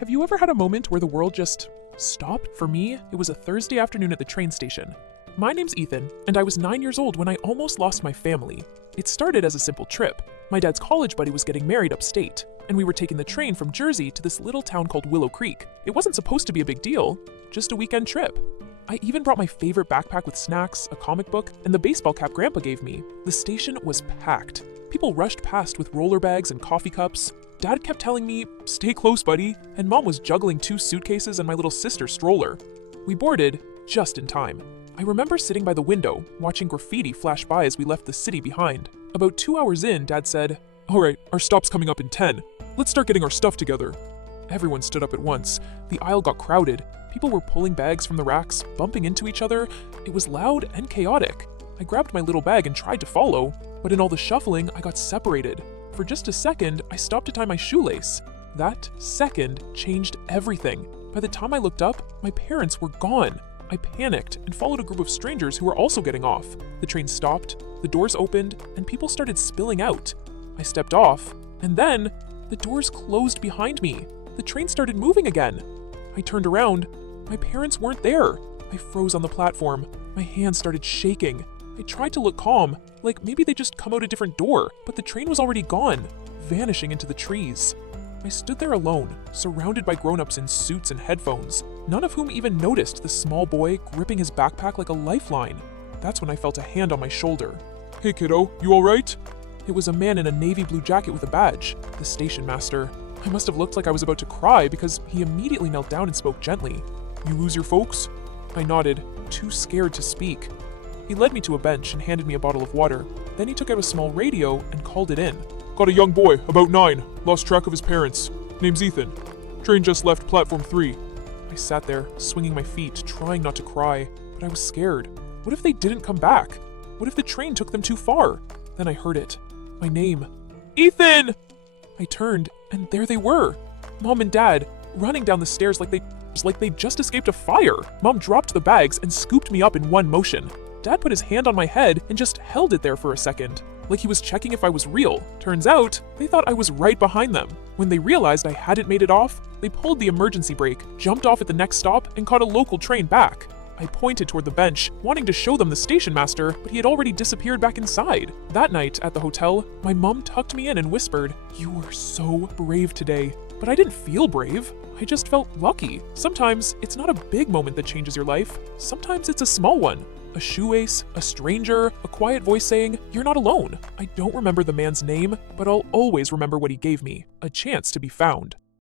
Have you ever had a moment where the world just stopped? For me, it was a Thursday afternoon at the train station. My name's Ethan, and I was 9 years old when I almost lost my family. It started as a simple trip. My dad's college buddy was getting married upstate, and we were taking the train from Jersey to this little town called Willow Creek. It wasn't supposed to be a big deal, just a weekend trip. I even brought my favorite backpack with snacks, a comic book, and the baseball cap Grandpa gave me. The station was packed. People rushed past with roller bags and coffee cups. Dad kept telling me, "Stay close, buddy," and Mom was juggling 2 suitcases and my little sister's stroller. We boarded just in time. I remember sitting by the window, watching graffiti flash by as we left the city behind. About 2 hours in, Dad said, "All right, our stop's coming up in 10. Let's start getting our stuff together." Everyone stood up at once. The aisle got crowded. People were pulling bags from the racks, bumping into each other. It was loud and chaotic. I grabbed my little bag and tried to follow, but in all the shuffling, I got separated. For just a second, I stopped to tie my shoelace. That second changed everything. By the time I looked up, my parents were gone. I panicked and followed a group of strangers who were also getting off. The train stopped, the doors opened, and people started spilling out. I stepped off, and then the doors closed behind me. The train started moving again. I turned around. My parents weren't there. I froze on the platform. My hands started shaking. I tried to look calm, like maybe they just come out a different door, but the train was already gone, vanishing into the trees. I stood there alone, surrounded by grown-ups in suits and headphones, none of whom even noticed the small boy gripping his backpack like a lifeline. That's when I felt a hand on my shoulder. "Hey kiddo, you alright?" It was a man in a navy blue jacket with a badge, the station master. I must have looked like I was about to cry because he immediately knelt down and spoke gently. "You lose your folks?" I nodded, too scared to speak. He led me to a bench and handed me a bottle of water. Then he took out a small radio and called it in. "Got a young boy, about 9, lost track of his parents. Name's Ethan. Train just left platform 3. I sat there, swinging my feet, trying not to cry, but I was scared. What if they didn't come back? What if the train took them too far? Then I heard it. My name. "Ethan!" I turned, and there they were. Mom and Dad, running down the stairs like they'd just escaped a fire. Mom dropped the bags and scooped me up in one motion. Dad put his hand on my head and just held it there for a second, like he was checking if I was real. Turns out, they thought I was right behind them. When they realized I hadn't made it off, they pulled the emergency brake, jumped off at the next stop, and caught a local train back. I pointed toward the bench, wanting to show them the station master, but he had already disappeared back inside. That night, at the hotel, my mom tucked me in and whispered, "You were so brave today." But I didn't feel brave. I just felt lucky. Sometimes, it's not a big moment that changes your life. Sometimes it's a small one. A shoelace, a stranger, a quiet voice saying, "You're not alone." I don't remember the man's name, but I'll always remember what he gave me, a chance to be found.